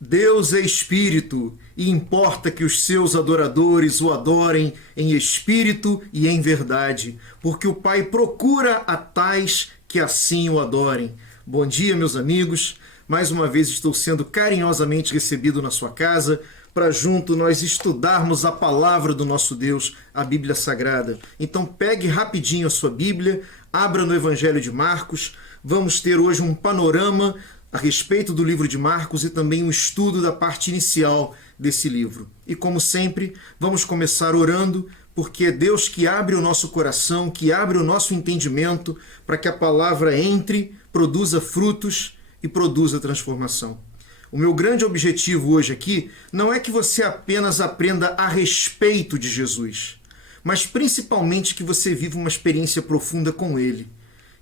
Deus é espírito e importa que os seus adoradores o adorem em espírito e em verdade, porque o Pai procura a tais que assim o adorem. Bom dia, meus amigos. Mais uma vez estou sendo carinhosamente recebido na sua casa para junto nós estudarmos a palavra do nosso Deus, a Bíblia Sagrada. Então pegue rapidinho a sua Bíblia, abra no Evangelho de Marcos. Vamos ter hoje um panorama a respeito do livro de Marcos e também um estudo da parte inicial desse livro. E como sempre, vamos começar orando, porque é Deus que abre o nosso coração, que abre o nosso entendimento para que a palavra entre, produza frutos e produza transformação. O meu grande objetivo hoje aqui não é que você apenas aprenda a respeito de Jesus, mas principalmente que você viva uma experiência profunda com Ele.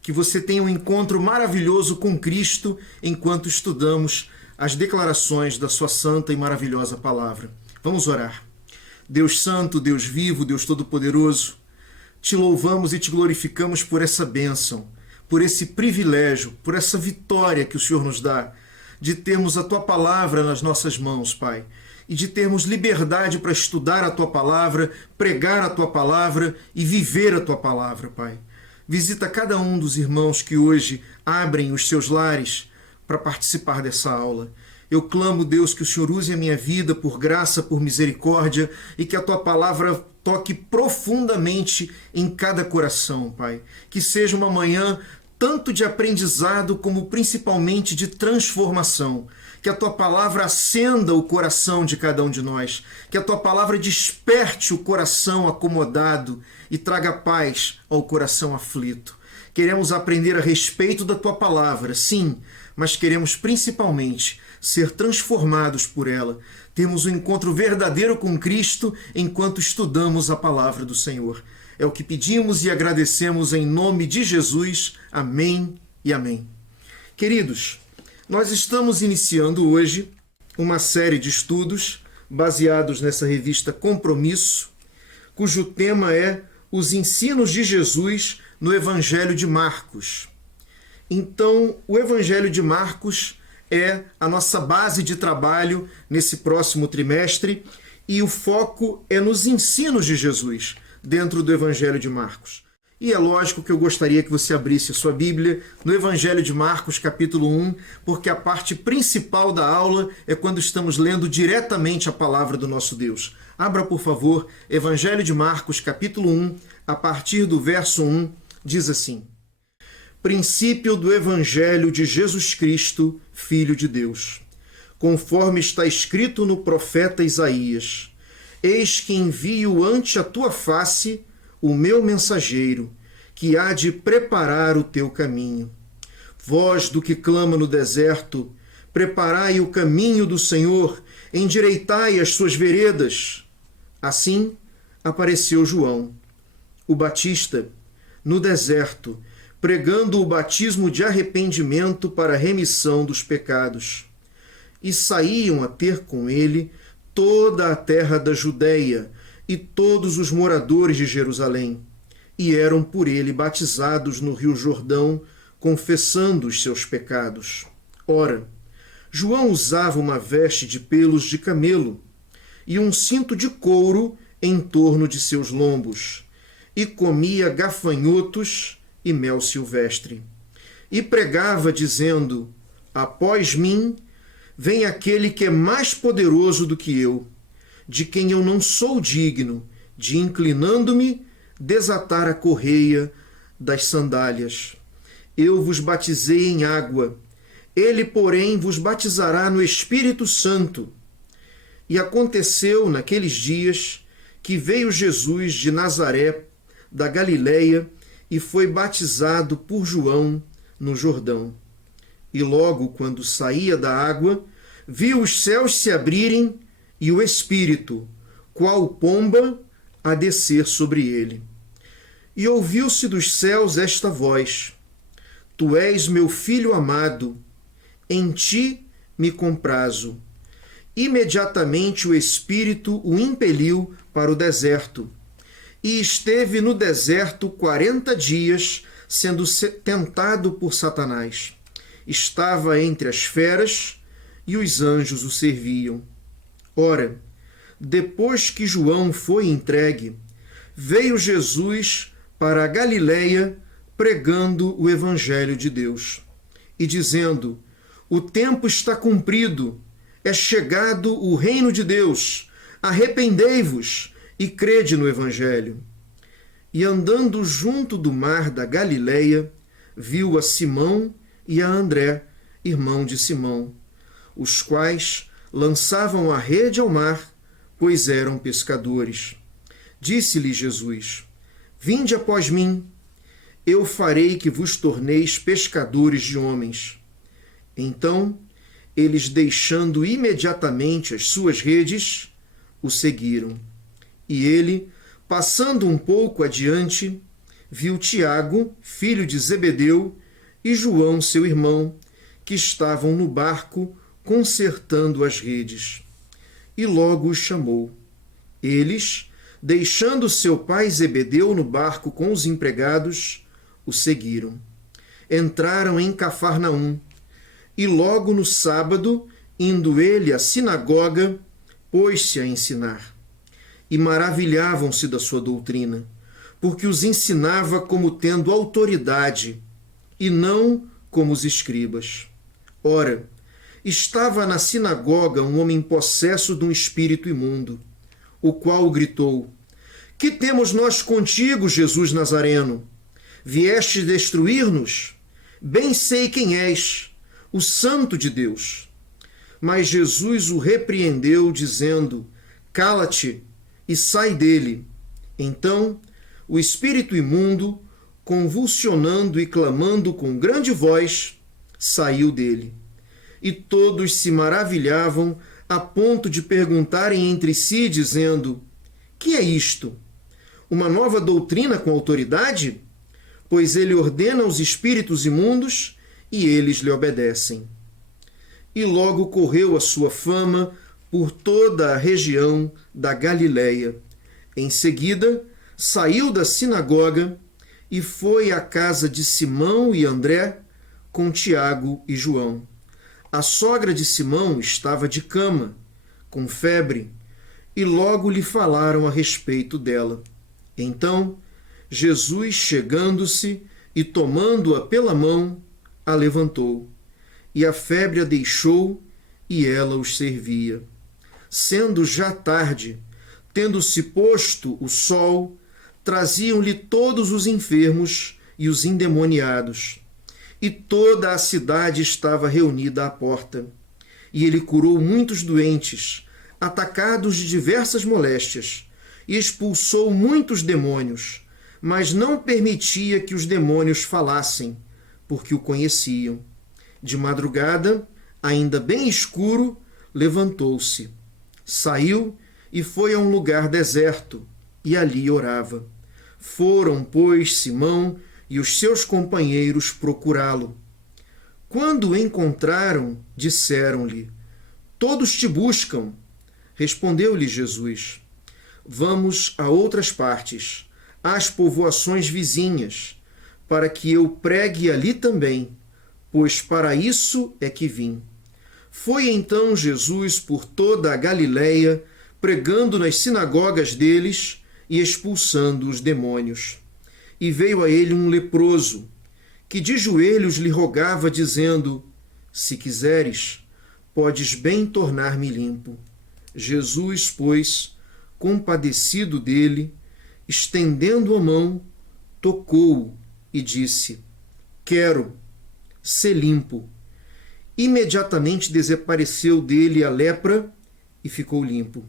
Que você tenha um encontro maravilhoso com Cristo enquanto estudamos as declarações da sua santa e maravilhosa palavra. Vamos orar. Deus Santo, Deus vivo, Deus Todo-Poderoso, te louvamos e te glorificamos por essa bênção, por esse privilégio, por essa vitória que o Senhor nos dá, de termos a Tua palavra nas nossas mãos, Pai, e de termos liberdade para estudar a Tua palavra, pregar a Tua palavra e viver a Tua palavra, Pai. Visita cada um dos irmãos que hoje abrem os seus lares para participar dessa aula. Eu clamo, Deus, que o Senhor use a minha vida por graça, por misericórdia, e que a Tua palavra toque profundamente em cada coração, Pai. Que seja uma manhã tanto de aprendizado como principalmente de transformação. Que a Tua palavra acenda o coração de cada um de nós. Que a Tua palavra desperte o coração acomodado e traga paz ao coração aflito. Queremos aprender a respeito da Tua palavra, sim, mas queremos principalmente ser transformados por ela. Termos um encontro verdadeiro com Cristo enquanto estudamos a palavra do Senhor. É o que pedimos e agradecemos em nome de Jesus. Amém e amém. Queridos, nós estamos iniciando hoje uma série de estudos baseados nessa revista Compromisso, cujo tema é Os Ensinos de Jesus no Evangelho de Marcos. Então, o Evangelho de Marcos é a nossa base de trabalho nesse próximo trimestre e o foco é nos ensinos de Jesus dentro do Evangelho de Marcos. E é lógico que eu gostaria que você abrisse a sua Bíblia no Evangelho de Marcos, capítulo 1, porque a parte principal da aula é quando estamos lendo diretamente a palavra do nosso Deus. Abra, por favor, Evangelho de Marcos, capítulo 1, a partir do verso 1, diz assim: Princípio do Evangelho de Jesus Cristo, Filho de Deus. Conforme está escrito no profeta Isaías: Eis que envio ante a tua face o meu mensageiro, que há de preparar o teu caminho. Voz do que clama no deserto: preparai o caminho do Senhor, endireitai as suas veredas. Assim apareceu João, o Batista, no deserto, pregando o batismo de arrependimento para a remissão dos pecados. E saíam a ter com ele toda a terra da Judéia e todos os moradores de Jerusalém, e eram por ele batizados no rio Jordão, confessando os seus pecados. Ora, João usava uma veste de pelos de camelo e um cinto de couro em torno de seus lombos, e comia gafanhotos e mel silvestre. E pregava, dizendo: Após mim vem aquele que é mais poderoso do que eu, de quem eu não sou digno, de, inclinando-me, desatar a correia das sandálias. Eu vos batizei em água, ele, porém, vos batizará no Espírito Santo. E aconteceu naqueles dias que veio Jesus de Nazaré, da Galileia, e foi batizado por João no Jordão. E logo, quando saía da água, viu os céus se abrirem e o Espírito, qual pomba, a descer sobre ele. E ouviu-se dos céus esta voz: Tu és meu filho amado, em ti me comprazo. Imediatamente o Espírito o impeliu para o deserto. E esteve no deserto 40 dias, sendo tentado por Satanás. Estava entre as feras, e os anjos o serviam. Ora, depois que João foi entregue, veio Jesus para a Galiléia pregando o Evangelho de Deus e dizendo: o tempo está cumprido, é chegado o reino de Deus, arrependei-vos e crede no Evangelho. E andando junto do mar da Galiléia, viu a Simão e a André, irmão de Simão, os quais lançavam a rede ao mar, pois eram pescadores. Disse-lhe Jesus: vinde após mim, eu farei que vos torneis pescadores de homens. Então, eles, deixando imediatamente as suas redes, o seguiram. E ele, passando um pouco adiante, viu Tiago, filho de Zebedeu, e João, seu irmão, que estavam no barco consertando as redes. E logo os chamou. Eles, deixando seu pai Zebedeu no barco com os empregados, o seguiram. Entraram em Cafarnaum, e logo no sábado, indo ele à sinagoga, pôs-se a ensinar. E maravilhavam-se da sua doutrina, porque os ensinava como tendo autoridade, e não como os escribas. Ora, estava na sinagoga um homem possesso de um espírito imundo, o qual gritou: que temos nós contigo, Jesus Nazareno? Vieste destruir-nos? Bem sei quem és, o Santo de Deus. Mas Jesus o repreendeu, dizendo: cala-te e sai dele. Então, o espírito imundo, convulsionando e clamando com grande voz, saiu dele. E todos se maravilhavam a ponto de perguntarem entre si, dizendo: que é isto? Uma nova doutrina com autoridade? Pois ele ordena aos espíritos imundos e eles lhe obedecem. E logo correu a sua fama por toda a região da Galiléia. Em seguida, saiu da sinagoga e foi à casa de Simão e André com Tiago e João. A sogra de Simão estava de cama, com febre, e logo lhe falaram a respeito dela. Então, Jesus, chegando-se e tomando-a pela mão, a levantou, e a febre a deixou, e ela os servia. Sendo já tarde, tendo-se posto o sol, traziam-lhe todos os enfermos e os endemoniados, e toda a cidade estava reunida à porta. E ele curou muitos doentes, atacados de diversas moléstias, e expulsou muitos demônios, mas não permitia que os demônios falassem, porque o conheciam. De madrugada, ainda bem escuro, levantou-se, saiu e foi a um lugar deserto, e ali orava. Foram, pois, Simão e os seus companheiros procurá-lo. Quando o encontraram, disseram-lhe: todos te buscam. Respondeu-lhe Jesus: vamos a outras partes, às povoações vizinhas, para que eu pregue ali também, pois para isso é que vim. Foi então Jesus por toda a Galiléia, pregando nas sinagogas deles e expulsando os demônios. E veio a ele um leproso, que de joelhos lhe rogava, dizendo: se quiseres, podes bem tornar-me limpo. Jesus, pois, compadecido dele, estendendo a mão, tocou-o e disse: quero, sê limpo. Imediatamente desapareceu dele a lepra e ficou limpo.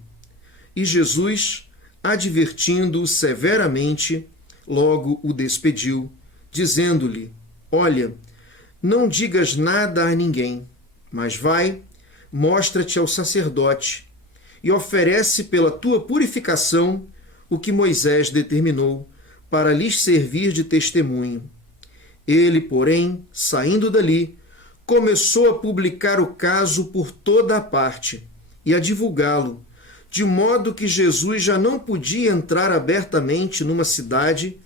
E Jesus, advertindo-o severamente, logo o despediu, dizendo-lhe: olha, não digas nada a ninguém, mas vai, mostra-te ao sacerdote e oferece pela tua purificação o que Moisés determinou, para lhes servir de testemunho. Ele, porém, saindo dali, começou a publicar o caso por toda a parte e a divulgá-lo, de modo que Jesus já não podia entrar abertamente numa cidade,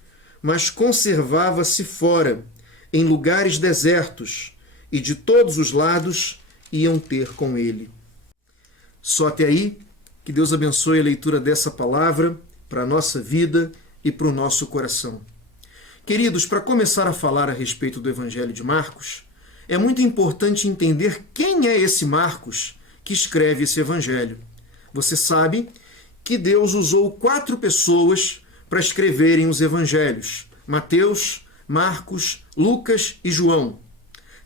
mas conservava-se fora, em lugares desertos, e de todos os lados iam ter com ele. Só até aí, que Deus abençoe a leitura dessa palavra para a nossa vida e para o nosso coração. Queridos, para começar a falar a respeito do Evangelho de Marcos, é muito importante entender quem é esse Marcos que escreve esse Evangelho. Você sabe que Deus usou 4 pessoas para escreverem os Evangelhos: Mateus, Marcos, Lucas e João.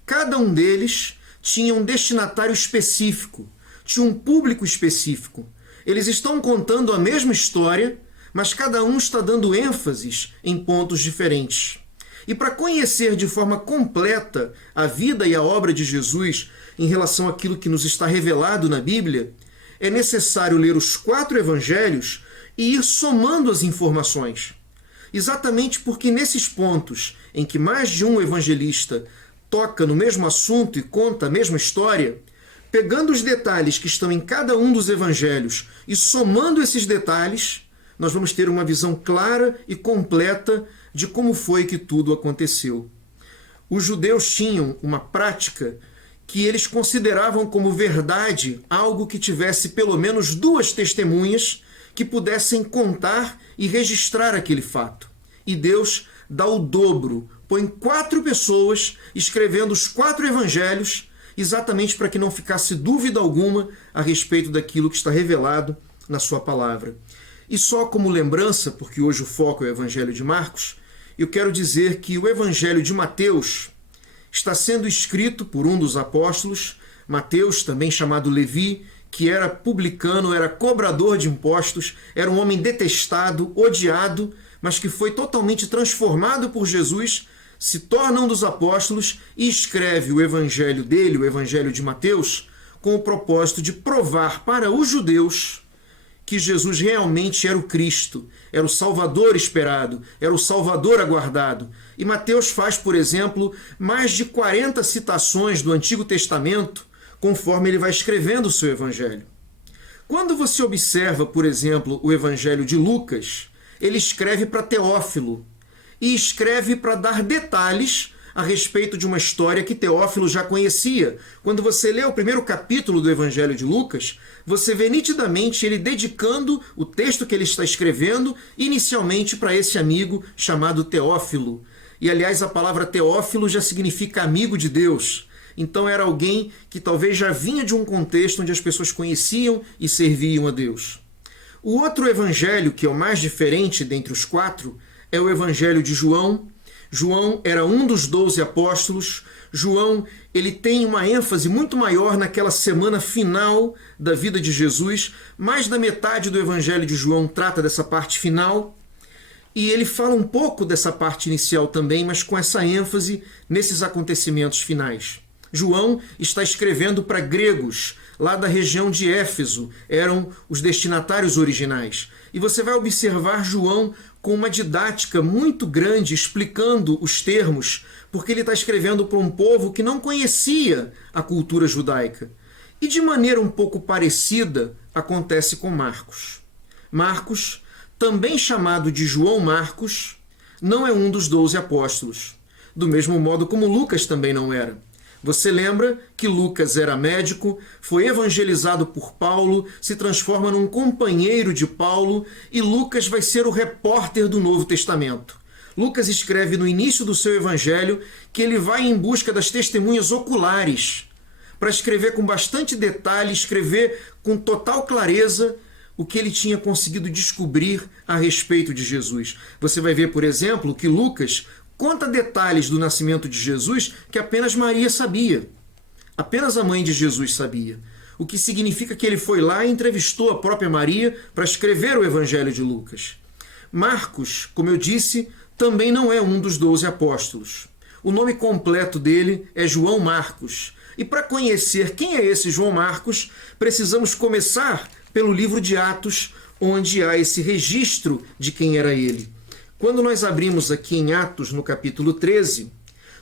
Cada um deles tinha um destinatário específico, tinha um público específico. Eles estão contando a mesma história, mas cada um está dando ênfases em pontos diferentes. E para conhecer de forma completa a vida e a obra de Jesus em relação àquilo que nos está revelado na Bíblia, é necessário ler os 4 evangelhos e ir somando as informações. Exatamente porque nesses pontos em que mais de um evangelista toca no mesmo assunto e conta a mesma história, pegando os detalhes que estão em cada um dos evangelhos e somando esses detalhes, nós vamos ter uma visão clara e completa de como foi que tudo aconteceu. Os judeus tinham uma prática que eles consideravam como verdade algo que tivesse pelo menos 2 testemunhas que pudessem contar e registrar aquele fato. E Deus dá o dobro, põe 4 pessoas escrevendo os 4 evangelhos, exatamente para que não ficasse dúvida alguma a respeito daquilo que está revelado na sua palavra. E só como lembrança, porque hoje o foco é o Evangelho de Marcos, eu quero dizer que o Evangelho de Mateus está sendo escrito por um dos apóstolos, Mateus, também chamado Levi, que era publicano, era cobrador de impostos, era um homem detestado, odiado, mas que foi totalmente transformado por Jesus, se torna um dos apóstolos e escreve o evangelho dele, o Evangelho de Mateus, com o propósito de provar para os judeus que Jesus realmente era o Cristo, era o Salvador esperado, era o Salvador aguardado. E Mateus faz, por exemplo, mais de 40 citações do Antigo Testamento, conforme ele vai escrevendo o seu evangelho. Quando você observa, por exemplo, o Evangelho de Lucas, ele escreve para Teófilo, e escreve para dar detalhes a respeito de uma história que Teófilo já conhecia. Quando você lê o primeiro capítulo do Evangelho de Lucas, você vê nitidamente ele dedicando o texto que ele está escrevendo inicialmente para esse amigo chamado Teófilo. E, aliás, a palavra Teófilo já significa amigo de Deus. Então era alguém que talvez já vinha de um contexto onde as pessoas conheciam e serviam a Deus. O outro evangelho, que é o mais diferente dentre os 4, é o Evangelho de João. João era um dos 12 apóstolos. João, ele tem uma ênfase muito maior naquela semana final da vida de Jesus. Mais da metade do Evangelho de João trata dessa parte final. E ele fala um pouco dessa parte inicial também, mas com essa ênfase nesses acontecimentos finais. João está escrevendo para gregos, lá da região de Éfeso, eram os destinatários originais. E você vai observar João com uma didática muito grande, explicando os termos, porque ele está escrevendo para um povo que não conhecia a cultura judaica. E de maneira um pouco parecida acontece com Marcos. Marcos, também chamado de João Marcos, não é um dos 12 apóstolos, do mesmo modo como Lucas também não era. Você lembra que Lucas era médico, foi evangelizado por Paulo, se transforma num companheiro de Paulo e Lucas vai ser o repórter do Novo Testamento. Lucas escreve no início do seu evangelho que ele vai em busca das testemunhas oculares para escrever com bastante detalhe, escrever com total clareza o que ele tinha conseguido descobrir a respeito de Jesus. Você vai ver, por exemplo, que Lucas conta detalhes do nascimento de Jesus que apenas Maria sabia. Apenas a mãe de Jesus sabia. O que significa que ele foi lá e entrevistou a própria Maria para escrever o Evangelho de Lucas. Marcos, como eu disse, também não é um dos 12 apóstolos. O nome completo dele é João Marcos. E para conhecer quem é esse João Marcos, precisamos começar pelo livro de Atos, onde há esse registro de quem era ele. Quando nós abrimos aqui em Atos, no capítulo 13,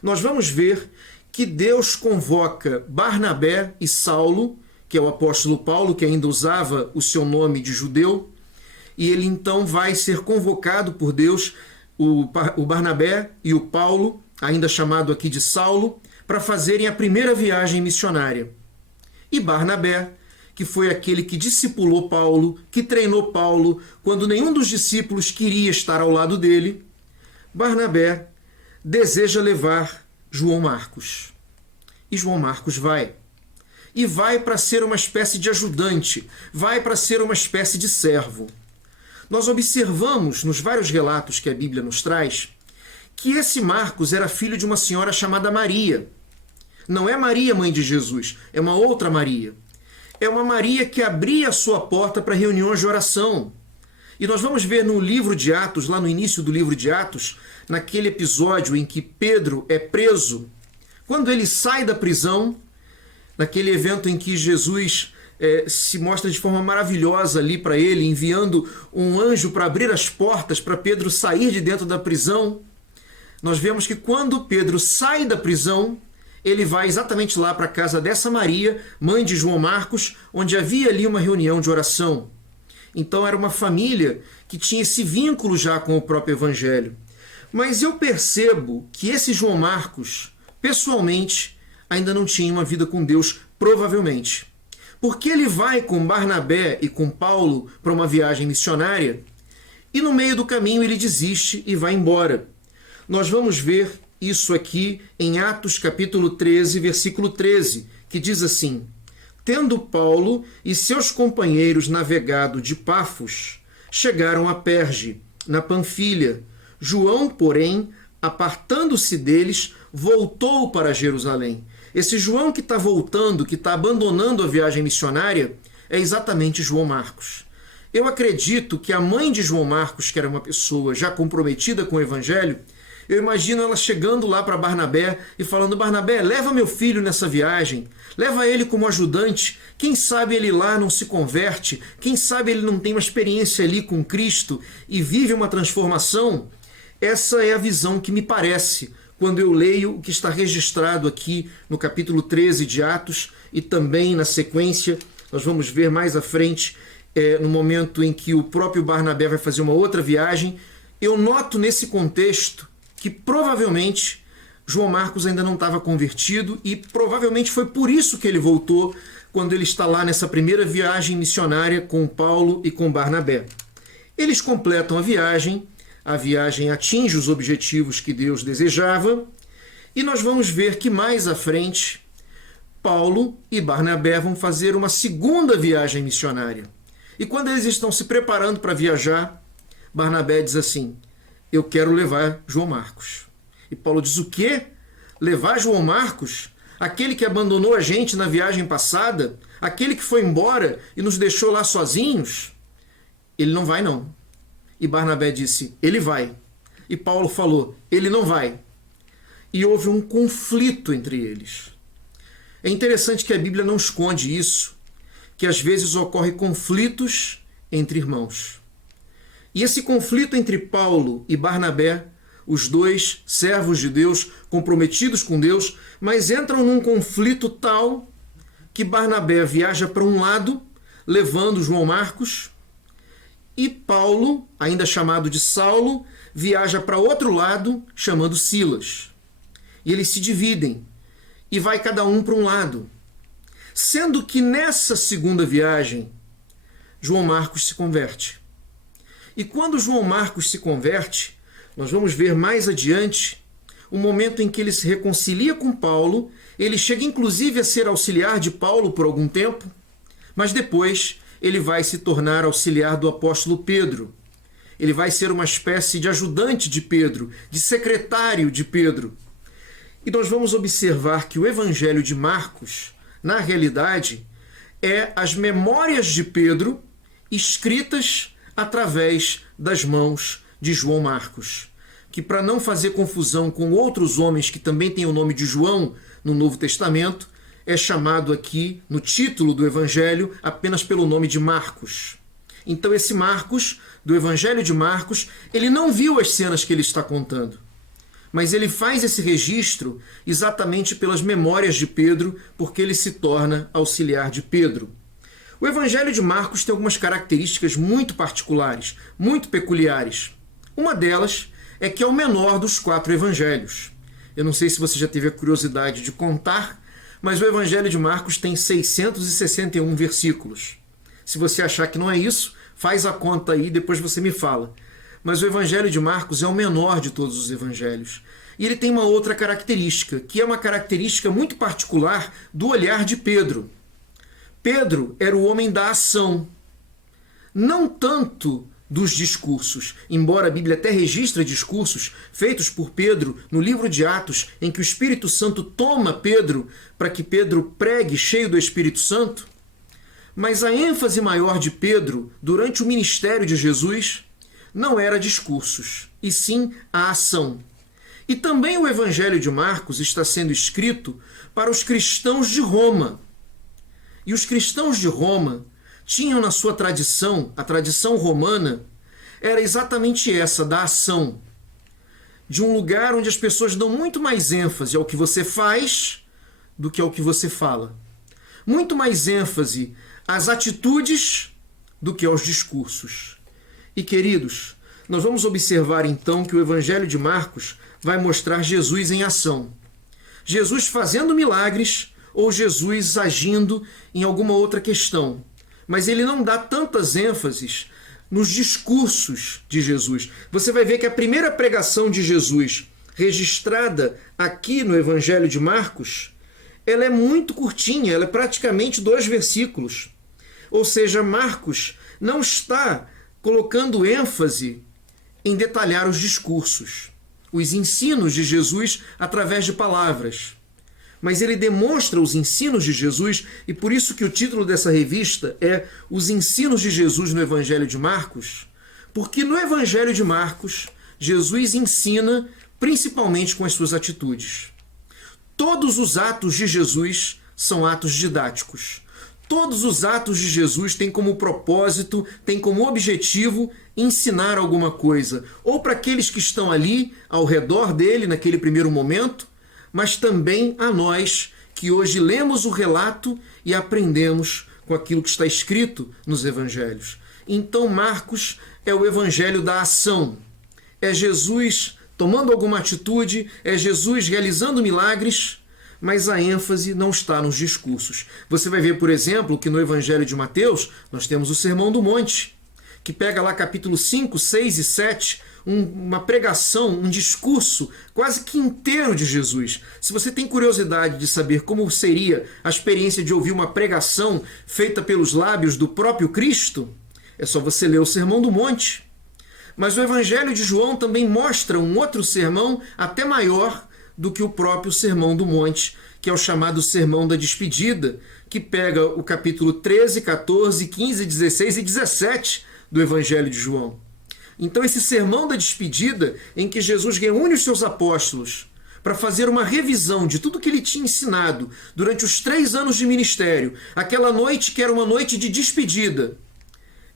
nós vamos ver que Deus convoca Barnabé e Saulo, que é o apóstolo Paulo, que ainda usava o seu nome de judeu, e ele então vai ser convocado por Deus, o Barnabé e o Paulo, ainda chamado aqui de Saulo, para fazerem a primeira viagem missionária. e Barnabé, que foi aquele que discipulou Paulo, que treinou Paulo quando nenhum dos discípulos queria estar ao lado dele, Barnabé deseja levar João Marcos. E João Marcos vai. E vai para ser uma espécie de ajudante, vai para ser uma espécie de servo. Nós observamos nos vários relatos que a Bíblia nos traz que esse Marcos era filho de uma senhora chamada Maria. Não é Maria, mãe de Jesus, é uma outra Maria. É uma Maria que abria a sua porta para reuniões de oração. E nós vamos ver no livro de Atos, lá no início do livro de Atos, naquele episódio em que Pedro é preso, quando ele sai da prisão, naquele evento em que Jesus se mostra de forma maravilhosa ali para ele, enviando um anjo para abrir as portas para Pedro sair de dentro da prisão, nós vemos que quando Pedro sai da prisão, ele vai exatamente lá para a casa dessa Maria, mãe de João Marcos, onde havia ali uma reunião de oração. Então era uma família que tinha esse vínculo já com o próprio Evangelho. Mas eu percebo que esse João Marcos, pessoalmente, ainda não tinha uma vida com Deus, provavelmente. Porque ele vai com Barnabé e com Paulo para uma viagem missionária e no meio do caminho ele desiste e vai embora. Nós vamos ver isso aqui em Atos capítulo 13, versículo 13, que diz assim: Tendo Paulo e seus companheiros navegado de Pafos, chegaram a Perge, na Panfilha. João, porém, apartando-se deles, voltou para Jerusalém. Esse João que está voltando, que está abandonando a viagem missionária, é exatamente João Marcos. Eu acredito que a mãe de João Marcos, que era uma pessoa já comprometida com o Evangelho, eu imagino ela chegando lá para Barnabé e falando: Barnabé, leva meu filho nessa viagem, leva ele como ajudante, quem sabe ele lá não se converte, quem sabe ele não tem uma experiência ali com Cristo e vive uma transformação. Essa é a visão que me parece quando eu leio o que está registrado aqui no capítulo 13 de Atos e também na sequência, nós vamos ver mais à frente, no momento em que o próprio Barnabé vai fazer uma outra viagem. Eu noto nesse contexto que provavelmente João Marcos ainda não estava convertido e provavelmente foi por isso que ele voltou quando ele está lá nessa primeira viagem missionária com Paulo e com Barnabé. Eles completam a viagem atinge os objetivos que Deus desejava e nós vamos ver que mais à frente Paulo e Barnabé vão fazer uma segunda viagem missionária. E quando eles estão se preparando para viajar, Barnabé diz assim: eu quero levar João Marcos. E Paulo diz: o quê? Levar João Marcos? Aquele que abandonou a gente na viagem passada? Aquele que foi embora e nos deixou lá sozinhos? Ele não vai não. E Barnabé disse: ele vai. E Paulo falou: ele não vai. E houve um conflito entre eles. É interessante que a Bíblia não esconde isso, que às vezes ocorre conflitos entre irmãos. E esse conflito entre Paulo e Barnabé, os dois servos de Deus, comprometidos com Deus, mas entram num conflito tal que Barnabé viaja para um lado, levando João Marcos, e Paulo, ainda chamado de Saulo, viaja para outro lado, chamando Silas. E eles se dividem, e vai cada um para um lado. Sendo que nessa segunda viagem, João Marcos se converte. E quando João Marcos se converte, nós vamos ver mais adiante o momento em que ele se reconcilia com Paulo. Ele chega inclusive a ser auxiliar de Paulo por algum tempo, mas depois ele vai se tornar auxiliar do apóstolo Pedro. Ele vai ser uma espécie de ajudante de Pedro, de secretário de Pedro. E nós vamos observar que o Evangelho de Marcos, na realidade, é as memórias de Pedro escritas através das mãos de João Marcos, que, para não fazer confusão com outros homens que também têm o nome de João no Novo Testamento, é chamado aqui, no título do Evangelho, apenas pelo nome de Marcos. Então esse Marcos, do Evangelho de Marcos, ele não viu as cenas que ele está contando, mas ele faz esse registro exatamente pelas memórias de Pedro, porque ele se torna auxiliar de Pedro. O Evangelho de Marcos tem algumas características muito particulares, muito peculiares. Uma delas é que é o menor dos 4 evangelhos. Eu não sei se você já teve a curiosidade de contar Mas o Evangelho de Marcos tem 661 versículos. Se você achar que não é isso, faz a conta aí e depois você me fala. Mas o Evangelho de Marcos é o menor de todos os evangelhos. E ele tem uma outra característica, que é uma característica muito particular do olhar de Pedro. Pedro era o homem da ação, não tanto dos discursos, embora a Bíblia até registre discursos feitos por Pedro no livro de Atos, em que o Espírito Santo toma Pedro para que Pedro pregue cheio do Espírito Santo. Mas a ênfase maior de Pedro durante o ministério de Jesus não era discursos, e sim a ação. E também o Evangelho de Marcos está sendo escrito para os cristãos de Roma. E os cristãos de Roma tinham na sua tradição, a tradição romana, era exatamente essa, da ação. De um lugar onde as pessoas dão muito mais ênfase ao que você faz do que ao que você fala. Muito mais ênfase às atitudes do que aos discursos. E, queridos, nós vamos observar então que o Evangelho de Marcos vai mostrar Jesus em ação. Jesus fazendo milagres ou Jesus agindo em alguma outra questão. Mas ele não dá tantas ênfases nos discursos de Jesus. Você vai ver que a primeira pregação de Jesus, registrada aqui no Evangelho de Marcos, ela é muito curtinha, ela é praticamente 2 versículos. Ou seja, Marcos não está colocando ênfase em detalhar os discursos, os ensinos de Jesus através de palavras. Mas ele demonstra os ensinos de Jesus, e por isso que o título dessa revista é Os Ensinos de Jesus no Evangelho de Marcos, porque no Evangelho de Marcos, Jesus ensina principalmente com as suas atitudes. Todos os atos de Jesus são atos didáticos. Todos os atos de Jesus têm como propósito, têm como objetivo ensinar alguma coisa, ou para aqueles que estão ali ao redor dele naquele primeiro momento, mas também a nós que hoje lemos o relato e aprendemos com aquilo que está escrito nos evangelhos. Então Marcos é o evangelho da ação. É Jesus tomando alguma atitude, é Jesus realizando milagres, mas a ênfase não está nos discursos. Você vai ver, por exemplo, que no Evangelho de Mateus nós temos o Sermão do Monte, que pega lá capítulo 5, 6 e 7, uma pregação, um discurso quase que inteiro de Jesus. Se você tem curiosidade de saber como seria a experiência de ouvir uma pregação feita pelos lábios do próprio Cristo, é só você ler o Sermão do Monte. Mas o Evangelho de João também mostra um outro sermão até maior do que o próprio Sermão do Monte, que é o chamado Sermão da Despedida, que pega o capítulo 13, 14, 15, 16 e 17 do Evangelho de João. Então esse Sermão da Despedida, em que Jesus reúne os seus apóstolos para fazer uma revisão de tudo que ele tinha ensinado durante os 3 anos de ministério, aquela noite que era uma noite de despedida,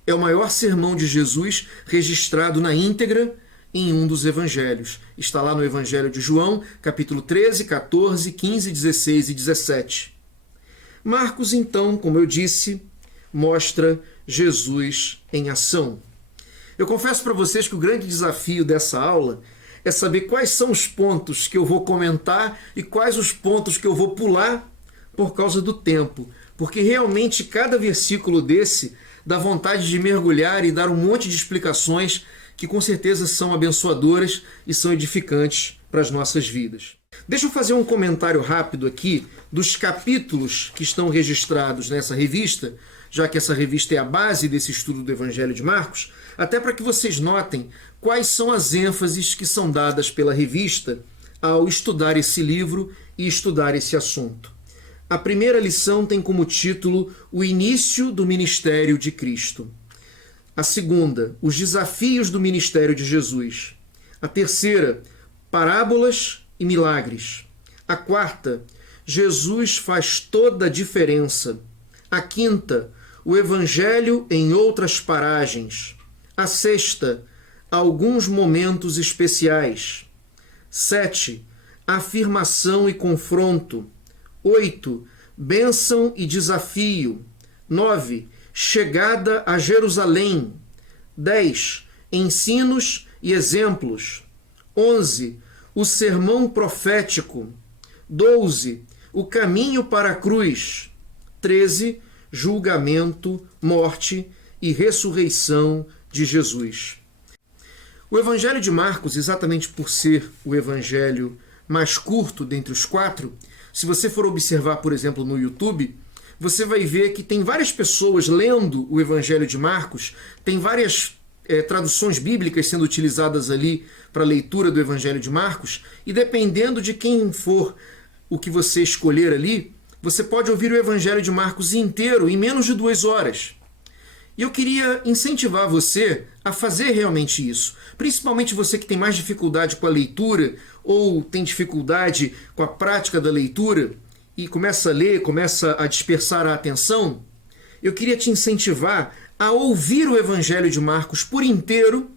é o maior sermão de Jesus registrado na íntegra em um dos evangelhos. Está lá no Evangelho de João, capítulo 13, 14, 15, 16 e 17. Marcos, então, como eu disse, mostra Jesus em ação. Eu confesso para vocês que o grande desafio dessa aula é saber quais são os pontos que eu vou comentar e quais os pontos que eu vou pular por causa do tempo. Porque realmente cada versículo desse dá vontade de mergulhar e dar um monte de explicações que com certeza são abençoadoras e são edificantes para as nossas vidas. Deixa eu fazer um comentário rápido aqui dos capítulos que estão registrados nessa revista, já que essa revista é a base desse estudo do Evangelho de Marcos, até para que vocês notem quais são as ênfases que são dadas pela revista ao estudar esse livro e estudar esse assunto. A primeira lição tem como título O Início do Ministério de Cristo. A segunda, os desafios do ministério de Jesus. A terceira, parábolas e milagres. A quarta, Jesus faz toda a diferença. A quinta, o Evangelho em outras paragens. A sexta, alguns momentos especiais. 7, afirmação e confronto. 8, bênção e desafio. 9, chegada a Jerusalém. 10, ensinos e exemplos. 11, o sermão profético. 12, o caminho para a cruz. 13, julgamento, morte e ressurreição de Jesus. O Evangelho de Marcos, exatamente por ser o evangelho mais curto dentre os 4, se você for observar, por exemplo, no YouTube, você vai ver que tem várias pessoas lendo o Evangelho de Marcos, tem várias traduções bíblicas sendo utilizadas ali para a leitura do Evangelho de Marcos, e dependendo de quem for o que você escolher ali, você pode ouvir o Evangelho de Marcos inteiro em menos de 2 horas. E eu queria incentivar você a fazer realmente isso. Principalmente você que tem mais dificuldade com a leitura ou tem dificuldade com a prática da leitura e começa a ler, começa a dispersar a atenção. Eu queria te incentivar a ouvir o Evangelho de Marcos por inteiro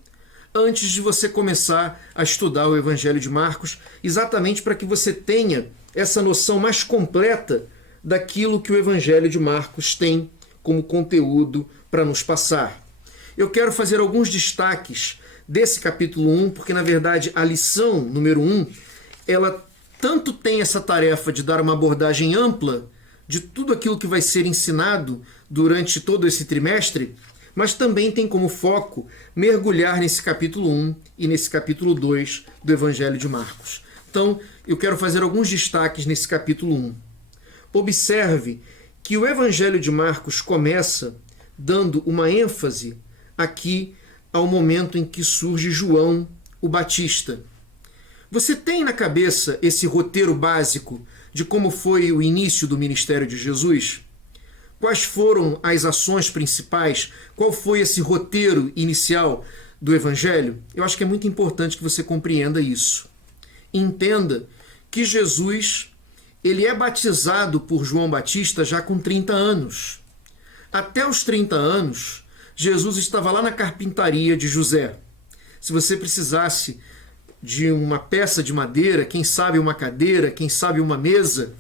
antes de você começar a estudar o Evangelho de Marcos, exatamente para que você tenha essa noção mais completa daquilo que o Evangelho de Marcos tem como conteúdo para nos passar. Eu quero fazer alguns destaques desse capítulo 1, porque na verdade a lição número 1, ela tanto tem essa tarefa de dar uma abordagem ampla de tudo aquilo que vai ser ensinado durante todo esse trimestre, mas também tem como foco mergulhar nesse capítulo 1 e nesse capítulo 2 do Evangelho de Marcos. Então, eu quero fazer alguns destaques nesse capítulo 1. Observe que o Evangelho de Marcos começa dando uma ênfase aqui ao momento em que surge João o Batista. Você tem na cabeça esse roteiro básico de como foi o início do ministério de Jesus? Quais foram as ações principais? Qual foi esse roteiro inicial do Evangelho? Eu acho que é muito importante que você compreenda isso. Entenda que Jesus, ele é batizado por João Batista já com 30 anos. Até os 30 anos, Jesus estava lá na carpintaria de José. Se você precisasse de uma peça de madeira, quem sabe uma cadeira, quem sabe uma mesa,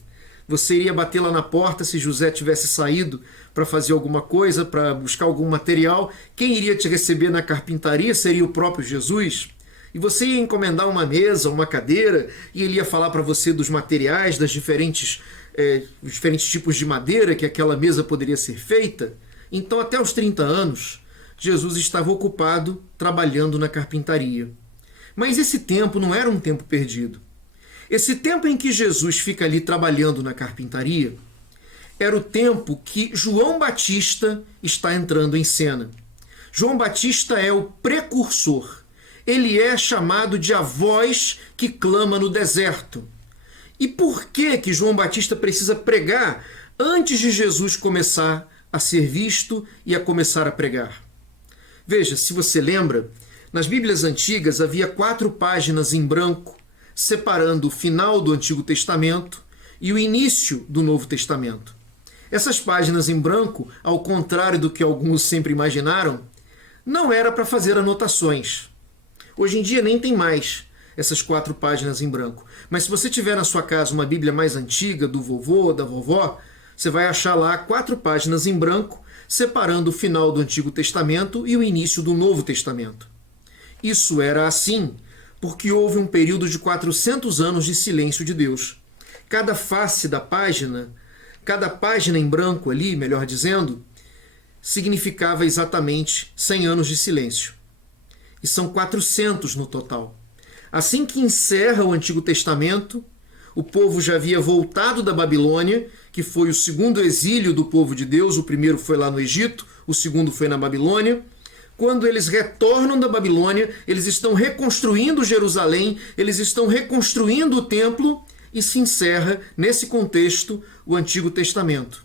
você iria bater lá na porta se José tivesse saído para fazer alguma coisa, para buscar algum material. Quem iria te receber na carpintaria seria o próprio Jesus. E você ia encomendar uma mesa, uma cadeira, e ele ia falar para você dos materiais, das diferentes tipos de madeira que aquela mesa poderia ser feita. Então, até os 30 anos, Jesus estava ocupado trabalhando na carpintaria. Mas esse tempo não era um tempo perdido. Esse tempo em que Jesus fica ali trabalhando na carpintaria era o tempo que João Batista está entrando em cena. João Batista é o precursor. Ele é chamado de a voz que clama no deserto. E por que João Batista precisa pregar antes de Jesus começar a ser visto e a começar a pregar? Veja, se você lembra, nas Bíblias antigas havia 4 páginas em branco separando o final do Antigo Testamento e o início do Novo Testamento. Essas páginas em branco, ao contrário do que alguns sempre imaginaram, não era para fazer anotações. Hoje em dia nem tem mais essas 4 páginas em branco. Mas se você tiver na sua casa uma Bíblia mais antiga, do vovô ou da vovó, você vai achar lá 4 páginas em branco, separando o final do Antigo Testamento e o início do Novo Testamento. Isso era assim porque houve um período de 400 anos de silêncio de Deus. Cada face da página, cada página em branco ali, melhor dizendo, significava exatamente 100 anos de silêncio. E são 400 no total. Assim que encerra o Antigo Testamento, o povo já havia voltado da Babilônia, que foi o segundo exílio do povo de Deus. O primeiro foi lá no Egito, o segundo foi na Babilônia. Quando eles retornam da Babilônia, eles estão reconstruindo Jerusalém, eles estão reconstruindo o templo e se encerra, nesse contexto, o Antigo Testamento.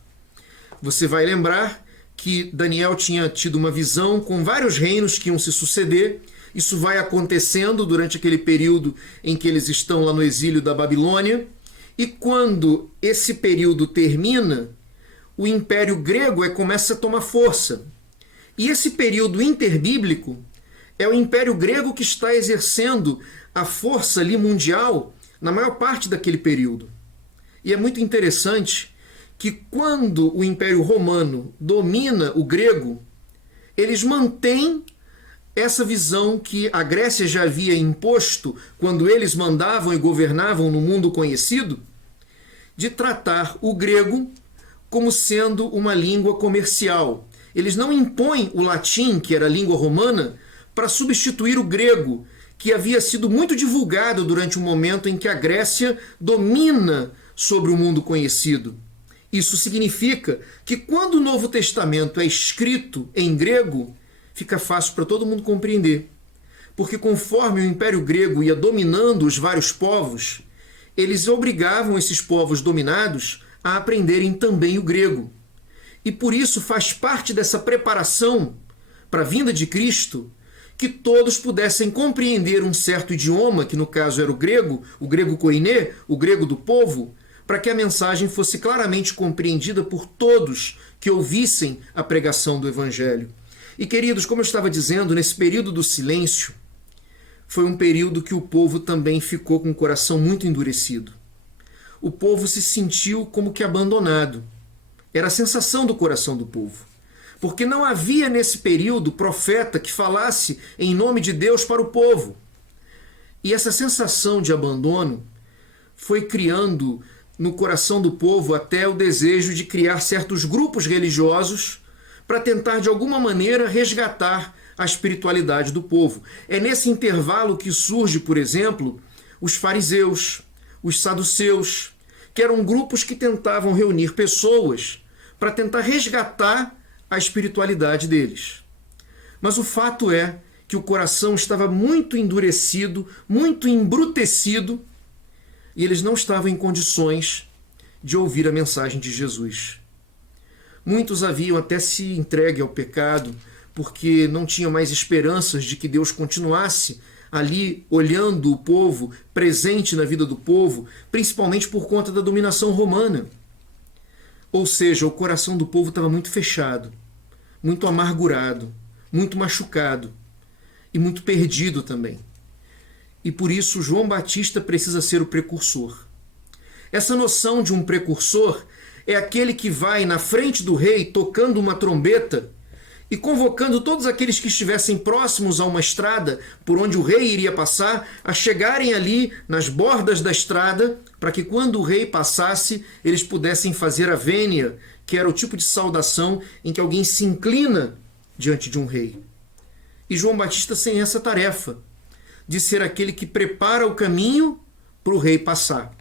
Você vai lembrar que Daniel tinha tido uma visão com vários reinos que iam se suceder. Isso vai acontecendo durante aquele período em que eles estão lá no exílio da Babilônia. E quando esse período termina, o Império Grego começa a tomar força. E esse período interbíblico é o Império Grego que está exercendo a força ali mundial na maior parte daquele período. E é muito interessante que quando o Império Romano domina o grego, eles mantêm essa visão que a Grécia já havia imposto quando eles mandavam e governavam no mundo conhecido, de tratar o grego como sendo uma língua comercial. Eles não impõem o latim, que era a língua romana, para substituir o grego, que havia sido muito divulgado durante um momento em que a Grécia domina sobre o mundo conhecido. Isso significa que quando o Novo Testamento é escrito em grego, fica fácil para todo mundo compreender. Porque conforme o Império Grego ia dominando os vários povos, eles obrigavam esses povos dominados a aprenderem também o grego. E por isso faz parte dessa preparação para a vinda de Cristo que todos pudessem compreender um certo idioma, que no caso era o grego koiné, o grego do povo, para que a mensagem fosse claramente compreendida por todos que ouvissem a pregação do Evangelho. E queridos, como eu estava dizendo, nesse período do silêncio, foi um período que o povo também ficou com o coração muito endurecido. O povo se sentiu como que abandonado. Era a sensação do coração do povo. Porque não havia nesse período profeta que falasse em nome de Deus para o povo. E essa sensação de abandono foi criando no coração do povo até o desejo de criar certos grupos religiosos para tentar de alguma maneira resgatar a espiritualidade do povo. É nesse intervalo que surge, por exemplo, os fariseus, os saduceus, que eram grupos que tentavam reunir pessoas para tentar resgatar a espiritualidade deles. Mas o fato é que o coração estava muito endurecido, muito embrutecido, e eles não estavam em condições de ouvir a mensagem de Jesus. Muitos haviam até se entregue ao pecado, porque não tinham mais esperanças de que Deus continuasse ali olhando o povo, presente na vida do povo, principalmente por conta da dominação romana. Ou seja, o coração do povo estava muito fechado, muito amargurado, muito machucado e muito perdido também. E por isso João Batista precisa ser o precursor. Essa noção de um precursor é aquele que vai na frente do rei tocando uma trombeta e convocando todos aqueles que estivessem próximos a uma estrada por onde o rei iria passar a chegarem ali nas bordas da estrada para que quando o rei passasse eles pudessem fazer a vênia, que era o tipo de saudação em que alguém se inclina diante de um rei. E João Batista tem essa tarefa de ser aquele que prepara o caminho para o rei passar.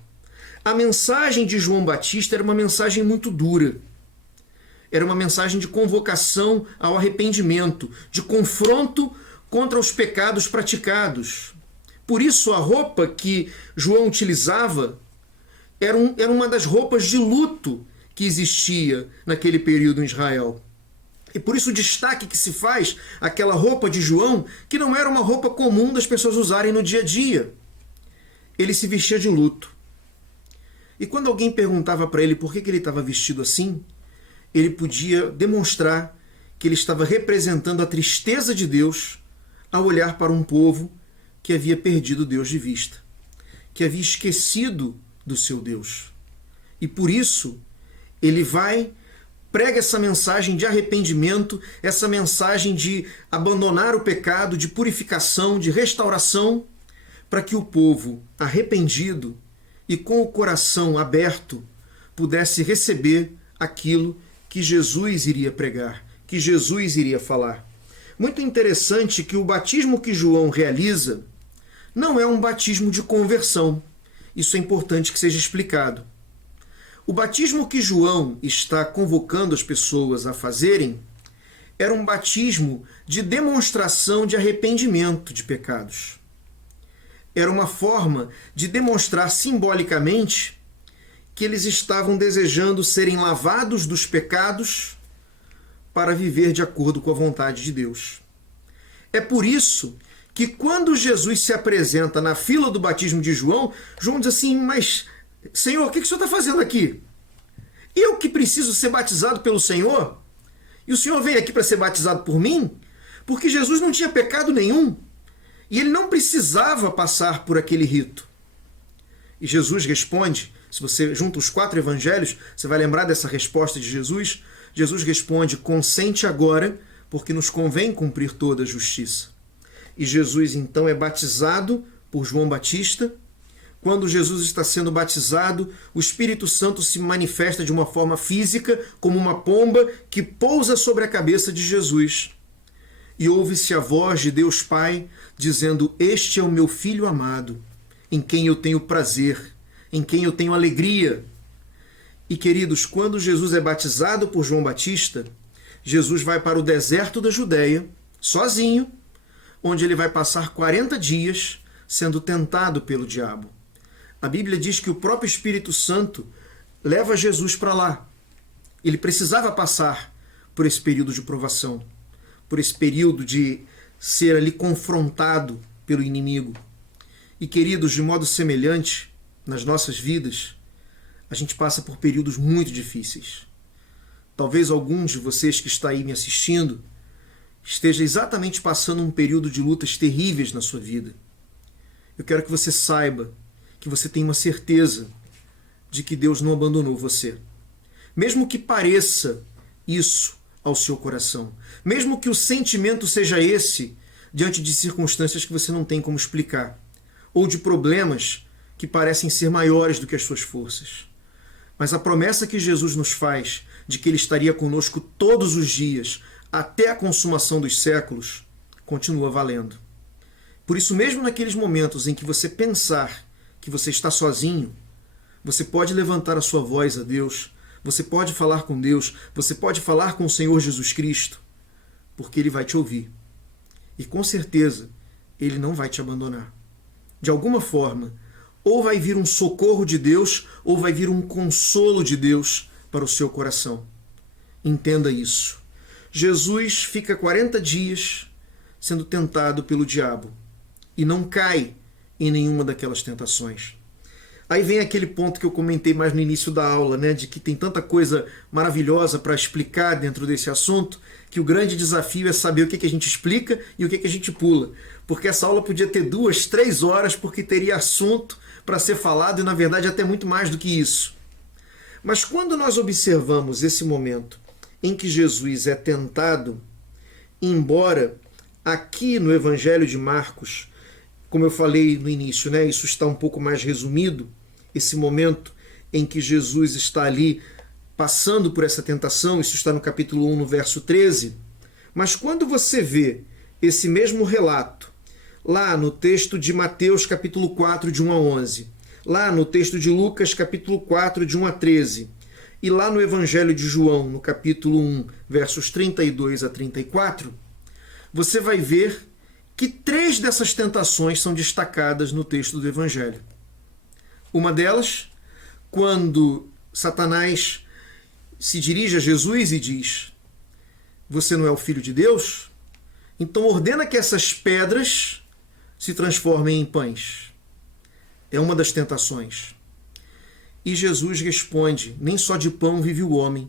A mensagem de João Batista era uma mensagem muito dura. Era uma mensagem de convocação ao arrependimento, de confronto contra os pecados praticados. Por isso, a roupa que João utilizava era uma das roupas de luto que existia naquele período em Israel. E por isso o destaque que se faz àquela roupa de João, que não era uma roupa comum das pessoas usarem no dia a dia. Ele se vestia de luto. E quando alguém perguntava para ele por que ele estava vestido assim, ele podia demonstrar que ele estava representando a tristeza de Deus ao olhar para um povo que havia perdido Deus de vista, que havia esquecido do seu Deus. E por isso, ele prega essa mensagem de arrependimento, essa mensagem de abandonar o pecado, de purificação, de restauração, para que o povo arrependido e com o coração aberto pudesse receber aquilo que Jesus iria pregar, que Jesus iria falar. Muito interessante que o batismo que João realiza não é um batismo de conversão. Isso é importante que seja explicado. O batismo que João está convocando as pessoas a fazerem era um batismo de demonstração de arrependimento de pecados. Era uma forma de demonstrar simbolicamente que eles estavam desejando serem lavados dos pecados para viver de acordo com a vontade de Deus. É por isso que quando Jesus se apresenta na fila do batismo de João, João diz assim, mas Senhor, o que o Senhor está fazendo aqui? Eu que preciso ser batizado pelo Senhor? E o Senhor vem aqui para ser batizado por mim? Porque Jesus não tinha pecado nenhum. E ele não precisava passar por aquele rito. E Jesus responde, se você junta os 4 evangelhos, você vai lembrar dessa resposta de Jesus. Jesus responde, consente agora, porque nos convém cumprir toda a justiça. E Jesus então é batizado por João Batista, quando Jesus está sendo batizado, o Espírito Santo se manifesta de uma forma física, como uma pomba que pousa sobre a cabeça de Jesus. E ouve-se a voz de Deus Pai dizendo: Este é o meu Filho amado, em quem eu tenho prazer, em quem eu tenho alegria. E, queridos, quando Jesus é batizado por João Batista, Jesus vai para o deserto da Judéia, sozinho, onde ele vai passar 40 dias sendo tentado pelo diabo. A Bíblia diz que o próprio Espírito Santo leva Jesus para lá. Ele precisava passar por esse período de provação, por esse período de ser ali confrontado pelo inimigo. E, queridos, de modo semelhante, nas nossas vidas, a gente passa por períodos muito difíceis. Talvez alguns de vocês que está aí me assistindo esteja exatamente passando um período de lutas terríveis na sua vida. Eu quero que você saiba, que você tenha uma certeza de que Deus não abandonou você. Mesmo que pareça isso ao seu coração, mesmo que o sentimento seja esse diante de circunstâncias que você não tem como explicar, ou de problemas que parecem ser maiores do que as suas forças. Mas a promessa que Jesus nos faz de que Ele estaria conosco todos os dias, até a consumação dos séculos, continua valendo. Por isso, mesmo naqueles momentos em que você pensar que você está sozinho, você pode levantar a sua voz a Deus, você pode falar com Deus, você pode falar com o Senhor Jesus Cristo, porque Ele vai te ouvir. E com certeza, Ele não vai te abandonar. De alguma forma, ou vai vir um socorro de Deus, ou vai vir um consolo de Deus para o seu coração. Entenda isso. Jesus fica 40 dias sendo tentado pelo diabo e não cai em nenhuma daquelas tentações. Aí vem aquele ponto que eu comentei mais no início da aula, né, de que tem tanta coisa maravilhosa para explicar dentro desse assunto, que o grande desafio é saber o que a gente explica e o que a gente pula. Porque essa aula podia ter 2, 3 horas, porque teria assunto para ser falado e, na verdade, até muito mais do que isso. Mas quando nós observamos esse momento em que Jesus é tentado, embora aqui no Evangelho de Marcos, como eu falei no início, né, isso está um pouco mais resumido, esse momento em que Jesus está ali passando por essa tentação, isso está no capítulo 1, no verso 13. Mas quando você vê esse mesmo relato, lá no texto de Mateus, capítulo 4, de 1 a 11, lá no texto de Lucas, capítulo 4, de 1 a 13, e lá no Evangelho de João, no capítulo 1, versos 32 a 34, você vai ver que 3 dessas tentações são destacadas no texto do Evangelho. Uma delas, quando Satanás se dirige a Jesus e diz: Você não é o Filho de Deus? Então ordena que essas pedras se transformem em pães. É uma das tentações. E Jesus responde: Nem só de pão vive o homem,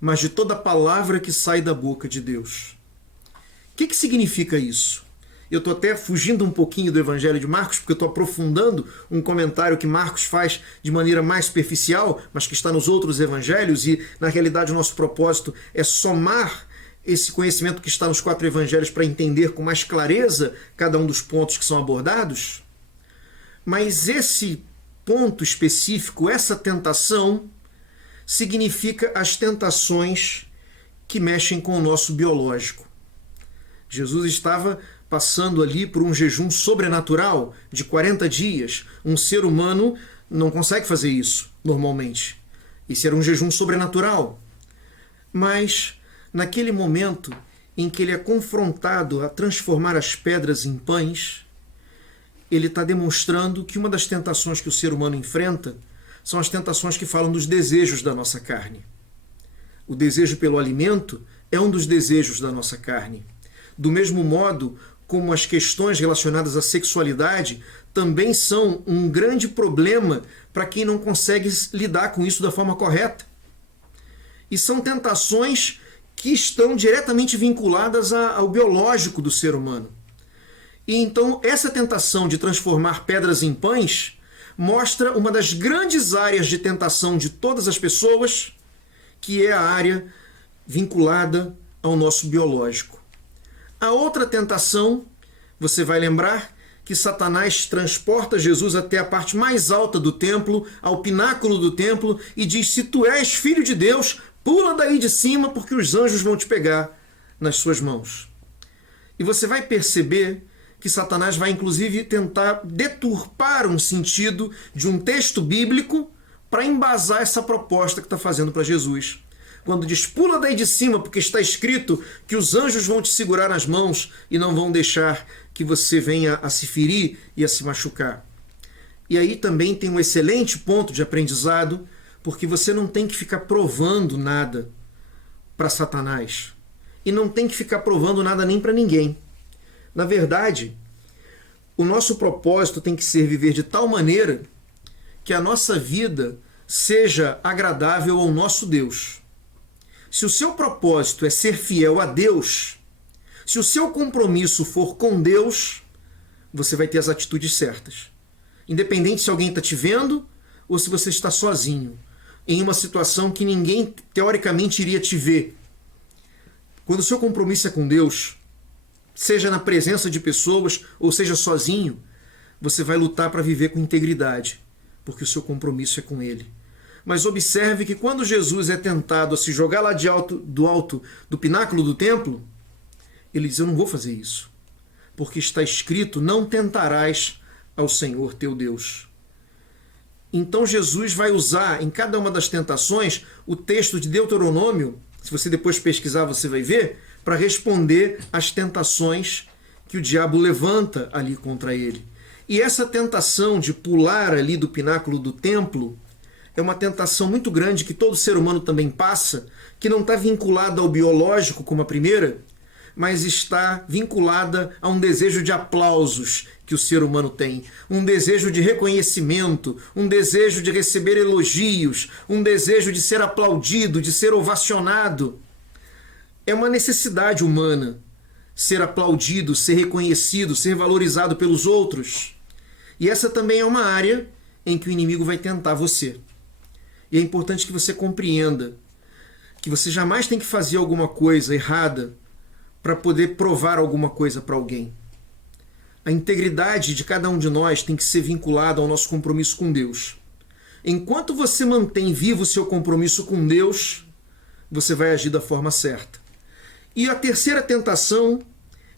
mas de toda palavra que sai da boca de Deus. O que significa isso? Eu estou até fugindo um pouquinho do Evangelho de Marcos, porque eu estou aprofundando um comentário que Marcos faz de maneira mais superficial, mas que está nos outros evangelhos, e na realidade o nosso propósito é somar esse conhecimento que está nos 4 evangelhos para entender com mais clareza cada um dos pontos que são abordados. Mas esse ponto específico, essa tentação, significa as tentações que mexem com o nosso biológico. Jesus estava passando ali por um jejum sobrenatural de 40 dias. Um ser humano não consegue fazer isso normalmente. Esse era um jejum sobrenatural. Mas naquele momento em que ele é confrontado a transformar as pedras em pães, ele está demonstrando que uma das tentações que o ser humano enfrenta são as tentações que falam dos desejos da nossa carne. O desejo pelo alimento é um dos desejos da nossa carne. Do mesmo modo como as questões relacionadas à sexualidade também são um grande problema para quem não consegue lidar com isso da forma correta. E são tentações que estão diretamente vinculadas ao biológico do ser humano. E então essa tentação de transformar pedras em pães mostra uma das grandes áreas de tentação de todas as pessoas, que é a área vinculada ao nosso biológico. A outra tentação, você vai lembrar, que Satanás transporta Jesus até a parte mais alta do templo, ao pináculo do templo, e diz: se tu és filho de Deus, pula daí de cima, porque os anjos vão te pegar nas suas mãos. E você vai perceber que Satanás vai inclusive tentar deturpar um sentido de um texto bíblico para embasar essa proposta que está fazendo para Jesus. Quando diz: pula daí de cima, porque está escrito que os anjos vão te segurar nas mãos e não vão deixar que você venha a se ferir e a se machucar. E aí também tem um excelente ponto de aprendizado, porque você não tem que ficar provando nada para Satanás. E não tem que ficar provando nada nem para ninguém. Na verdade, o nosso propósito tem que ser viver de tal maneira que a nossa vida seja agradável ao nosso Deus. Se o seu propósito é ser fiel a Deus, se o seu compromisso for com Deus, você vai ter as atitudes certas. Independente se alguém está te vendo ou se você está sozinho, em uma situação que ninguém teoricamente iria te ver. Quando o seu compromisso é com Deus, seja na presença de pessoas ou seja sozinho, você vai lutar para viver com integridade, porque o seu compromisso é com Ele. Mas observe que quando Jesus é tentado a se jogar lá do alto do pináculo do templo, ele diz: eu não vou fazer isso, porque está escrito: não tentarás ao Senhor teu Deus. Então Jesus vai usar em cada uma das tentações o texto de Deuteronômio, se você depois pesquisar você vai ver, para responder às tentações que o diabo levanta ali contra ele. E essa tentação de pular ali do pináculo do templo é uma tentação muito grande que todo ser humano também passa, que não está vinculada ao biológico como a primeira, mas está vinculada a um desejo de aplausos que o ser humano tem, um desejo de reconhecimento, um desejo de receber elogios, um desejo de ser aplaudido, de ser ovacionado. É uma necessidade humana ser aplaudido, ser reconhecido, ser valorizado pelos outros. E essa também é uma área em que o inimigo vai tentar você. E é importante que você compreenda que você jamais tem que fazer alguma coisa errada para poder provar alguma coisa para alguém. A integridade de cada um de nós tem que ser vinculada ao nosso compromisso com Deus. Enquanto você mantém vivo o seu compromisso com Deus, você vai agir da forma certa. E a terceira tentação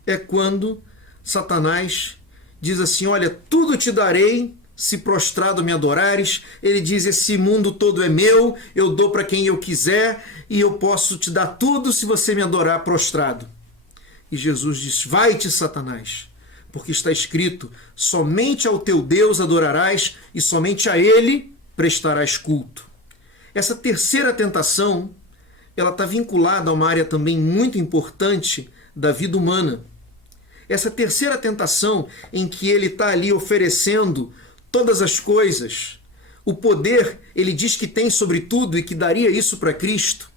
é quando Satanás diz assim: olha, tudo te darei se prostrado me adorares. Ele diz: esse mundo todo é meu, eu dou para quem eu quiser e eu posso te dar tudo se você me adorar prostrado. E Jesus diz: vai-te, Satanás, porque está escrito: somente ao teu Deus adorarás e somente a Ele prestarás culto. Essa terceira tentação, ela está vinculada a uma área também muito importante da vida humana. Essa terceira tentação em que ele está ali oferecendo todas as coisas, o poder, ele diz que tem sobre tudo e que daria isso para Cristo.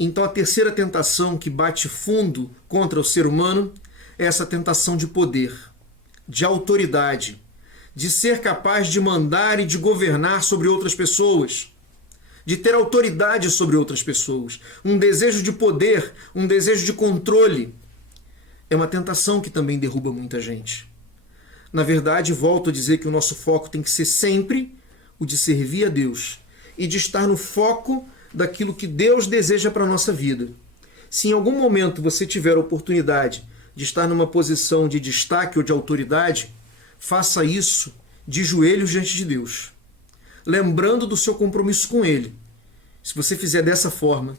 Então a terceira tentação que bate fundo contra o ser humano é essa tentação de poder, de autoridade, de ser capaz de mandar e de governar sobre outras pessoas, de ter autoridade sobre outras pessoas, um desejo de poder, um desejo de controle. É uma tentação que também derruba muita gente. Na verdade, volto a dizer que o nosso foco tem que ser sempre o de servir a Deus e de estar no foco daquilo que Deus deseja para a nossa vida. Se em algum momento você tiver a oportunidade de estar numa posição de destaque ou de autoridade, faça isso de joelhos diante de Deus, lembrando do seu compromisso com Ele. Se você fizer dessa forma,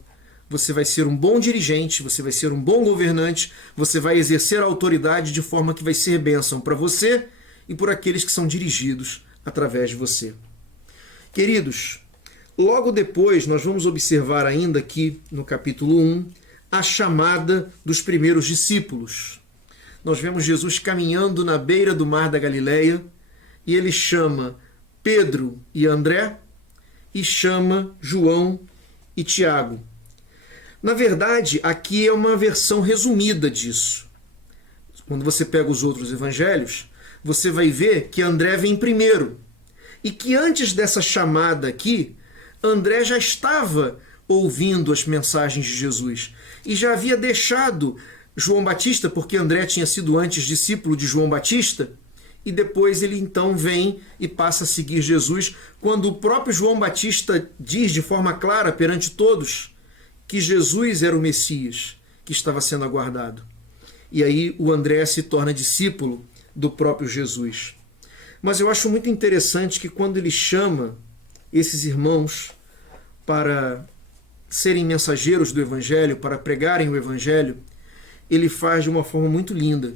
você vai ser um bom dirigente, você vai ser um bom governante, você vai exercer a autoridade de forma que vai ser bênção para você e por aqueles que são dirigidos através de você. Queridos, logo depois nós vamos observar ainda aqui no capítulo 1 a chamada dos primeiros discípulos. Nós vemos Jesus caminhando na beira do mar da Galileia e ele chama Pedro e André e chama João e Tiago. Na verdade, aqui é uma versão resumida disso. Quando você pega os outros evangelhos, você vai ver que André vem primeiro. E que antes dessa chamada aqui, André já estava ouvindo as mensagens de Jesus. E já havia deixado João Batista, porque André tinha sido antes discípulo de João Batista, e depois ele então vem e passa a seguir Jesus, quando o próprio João Batista diz de forma clara perante todos que Jesus era o Messias que estava sendo aguardado. E aí o André se torna discípulo do próprio Jesus. Mas eu acho muito interessante que quando ele chama esses irmãos para serem mensageiros do Evangelho, para pregarem o Evangelho, ele faz de uma forma muito linda.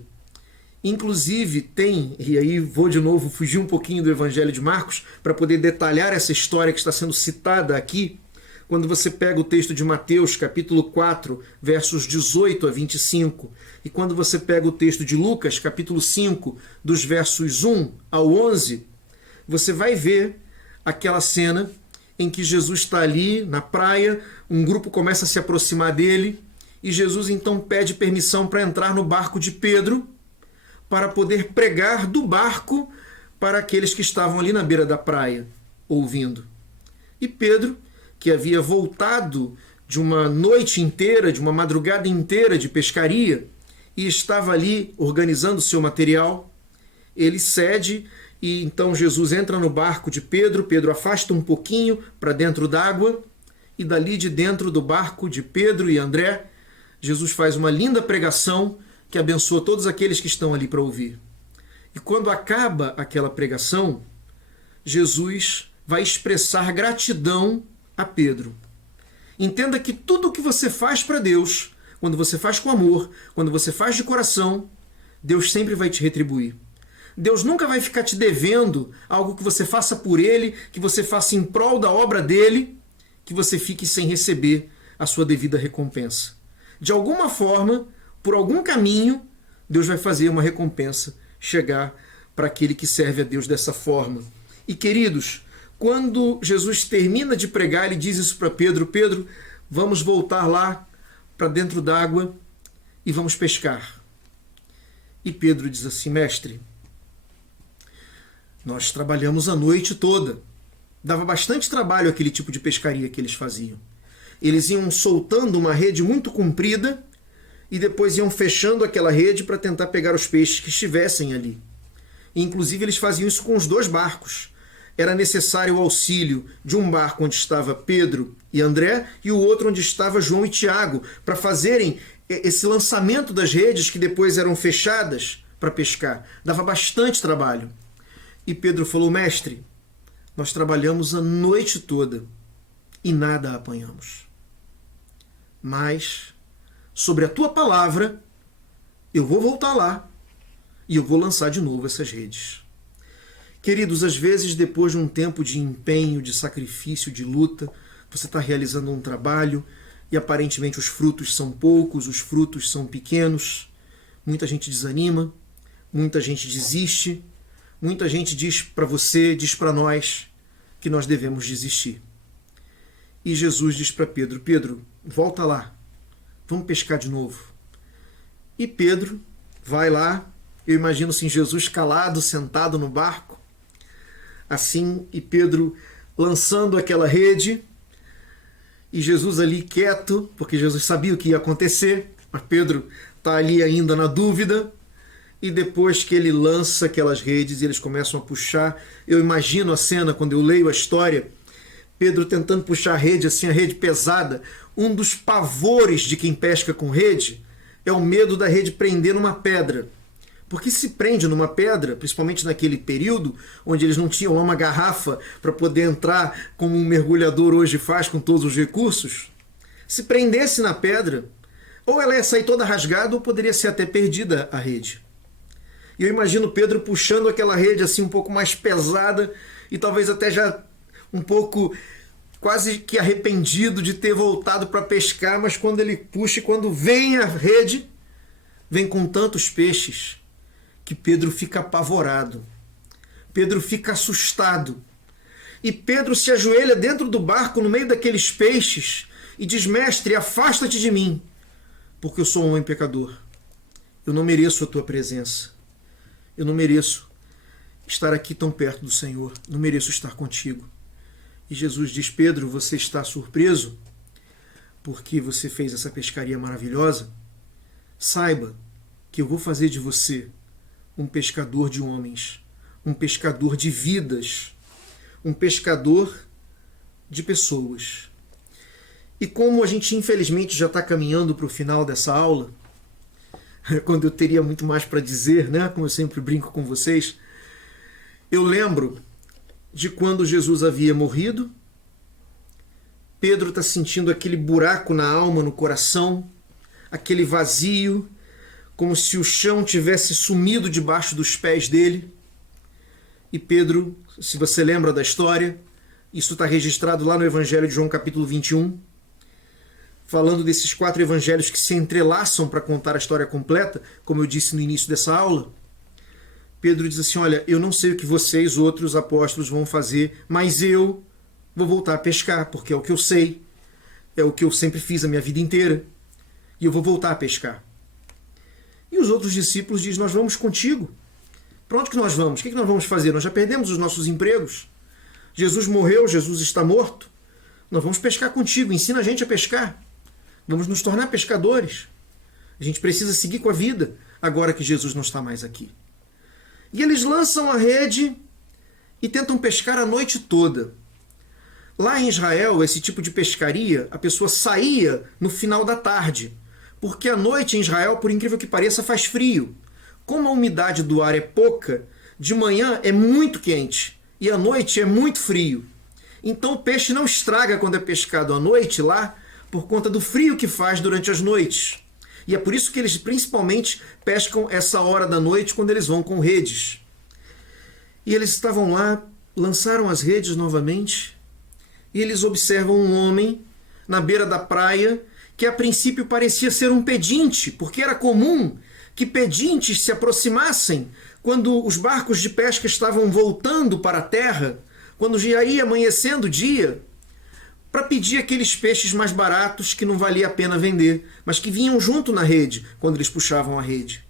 Inclusive tem, e aí vou de novo fugir um pouquinho do Evangelho de Marcos para poder detalhar essa história que está sendo citada aqui, quando você pega o texto de Mateus, capítulo 4, versos 18 a 25, e quando você pega o texto de Lucas, capítulo 5, dos versos 1 ao 11, você vai ver aquela cena em que Jesus está ali na praia, um grupo começa a se aproximar dele, e Jesus então pede permissão para entrar no barco de Pedro, para poder pregar do barco para aqueles que estavam ali na beira da praia, ouvindo. E Pedro, que havia voltado de uma noite inteira, de uma madrugada inteira de pescaria, e estava ali organizando seu material, ele cede, e então Jesus entra no barco de Pedro, Pedro afasta um pouquinho para dentro d'água, e dali de dentro do barco de Pedro e André, Jesus faz uma linda pregação que abençoa todos aqueles que estão ali para ouvir. E quando acaba aquela pregação, Jesus vai expressar gratidão a Pedro. Entenda que tudo o que você faz para Deus, quando você faz com amor, quando você faz de coração, Deus sempre vai te retribuir. Deus nunca vai ficar te devendo algo que você faça por Ele, que você faça em prol da obra dEle, que você fique sem receber a sua devida recompensa. De alguma forma, por algum caminho, Deus vai fazer uma recompensa chegar para aquele que serve a Deus dessa forma. E queridos, quando Jesus termina de pregar, ele diz isso para Pedro: Pedro, vamos voltar lá para dentro d'água e vamos pescar. E Pedro diz assim: mestre, nós trabalhamos a noite toda. Dava bastante trabalho aquele tipo de pescaria que eles faziam. Eles iam soltando uma rede muito comprida e depois iam fechando aquela rede para tentar pegar os peixes que estivessem ali. E, inclusive, eles faziam isso com os dois barcos. Era necessário o auxílio de um barco onde estava Pedro e André e o outro onde estava João e Tiago, para fazerem esse lançamento das redes que depois eram fechadas para pescar. Dava bastante trabalho. E Pedro falou: mestre, nós trabalhamos a noite toda e nada apanhamos. Mas, sobre a tua palavra, eu vou voltar lá e eu vou lançar de novo essas redes. Queridos, às vezes, depois de um tempo de empenho, de sacrifício, de luta, você está realizando um trabalho e aparentemente os frutos são poucos, os frutos são pequenos. Muita gente desanima, muita gente desiste, muita gente diz para você, diz para nós que nós devemos desistir. E Jesus diz para Pedro: Pedro, volta lá, vamos pescar de novo. E Pedro vai lá, eu imagino assim, Jesus calado, sentado no barco, assim, e Pedro lançando aquela rede, e Jesus ali quieto, porque Jesus sabia o que ia acontecer, mas Pedro está ali ainda na dúvida, e depois que ele lança aquelas redes, eles começam a puxar. Eu imagino a cena, quando eu leio a história, Pedro tentando puxar a rede, assim, a rede pesada. Um dos pavores de quem pesca com rede é o medo da rede prender numa pedra. Porque se prende numa pedra, principalmente naquele período, onde eles não tinham lá uma garrafa para poder entrar como um mergulhador hoje faz com todos os recursos, se prendesse na pedra, ou ela ia sair toda rasgada, ou poderia ser até perdida a rede. E eu imagino Pedro puxando aquela rede assim um pouco mais pesada e talvez até já um pouco quase que arrependido de ter voltado para pescar, mas quando ele puxa e quando vem a rede, vem com tantos peixes que Pedro fica apavorado. Pedro fica assustado. E Pedro se ajoelha dentro do barco no meio daqueles peixes e diz: mestre, afasta-te de mim, porque eu sou um homem pecador. Eu não mereço a tua presença. Eu não mereço estar aqui tão perto do Senhor. Não mereço estar contigo. E Jesus diz: Pedro, você está surpreso porque você fez essa pescaria maravilhosa? Saiba que eu vou fazer de você um pescador de homens, um pescador de vidas, um pescador de pessoas. E como a gente infelizmente já está caminhando para o final dessa aula, quando eu teria muito mais para dizer, né? Como eu sempre brinco com vocês, eu lembro de quando Jesus havia morrido. Pedro está sentindo aquele buraco na alma, no coração, aquele vazio, como se o chão tivesse sumido debaixo dos pés dele. E Pedro, se você lembra da história, isso está registrado lá no Evangelho de João capítulo 21, falando desses 4 evangelhos que se entrelaçam para contar a história completa, como eu disse no início dessa aula. Pedro diz assim, olha, eu não sei o que vocês, outros apóstolos, vão fazer, mas eu vou voltar a pescar, porque é o que eu sei, é o que eu sempre fiz a minha vida inteira, e eu vou voltar a pescar. E os outros discípulos dizem, nós vamos contigo. Para onde que nós vamos? O que nós vamos fazer? Nós já perdemos os nossos empregos. Jesus morreu, Jesus está morto. Nós vamos pescar contigo, ensina a gente a pescar. Vamos nos tornar pescadores. A gente precisa seguir com a vida, agora que Jesus não está mais aqui. E eles lançam a rede e tentam pescar a noite toda. Lá em Israel, esse tipo de pescaria, a pessoa saía no final da tarde, porque à noite em Israel, por incrível que pareça, faz frio. Como a umidade do ar é pouca, de manhã é muito quente e à noite é muito frio. Então o peixe não estraga quando é pescado à noite lá, por conta do frio que faz durante as noites. E é por isso que eles principalmente pescam essa hora da noite quando eles vão com redes. E eles estavam lá, lançaram as redes novamente, e eles observam um homem na beira da praia que a princípio parecia ser um pedinte, porque era comum que pedintes se aproximassem quando os barcos de pesca estavam voltando para a terra, quando já ia amanhecendo o dia, para pedir aqueles peixes mais baratos que não valia a pena vender, mas que vinham junto na rede, quando eles puxavam a rede.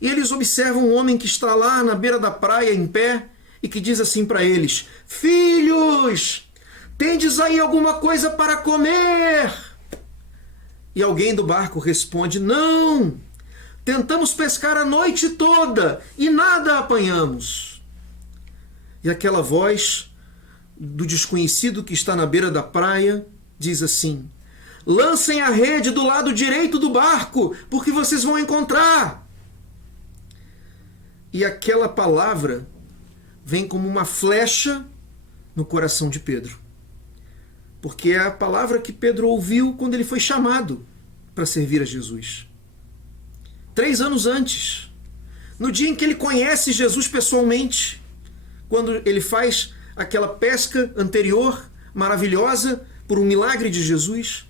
E eles observam um homem que está lá na beira da praia, em pé, e que diz assim para eles, filhos, tendes aí alguma coisa para comer? E alguém do barco responde, não, tentamos pescar a noite toda e nada apanhamos. E aquela voz do desconhecido que está na beira da praia diz assim, lancem a rede do lado direito do barco, porque vocês vão encontrar. E aquela palavra vem como uma flecha no coração de Pedro, porque é a palavra que Pedro ouviu quando ele foi chamado para servir a Jesus. 3 anos antes, no dia em que ele conhece Jesus pessoalmente, quando ele faz aquela pesca anterior, maravilhosa, por um milagre de Jesus,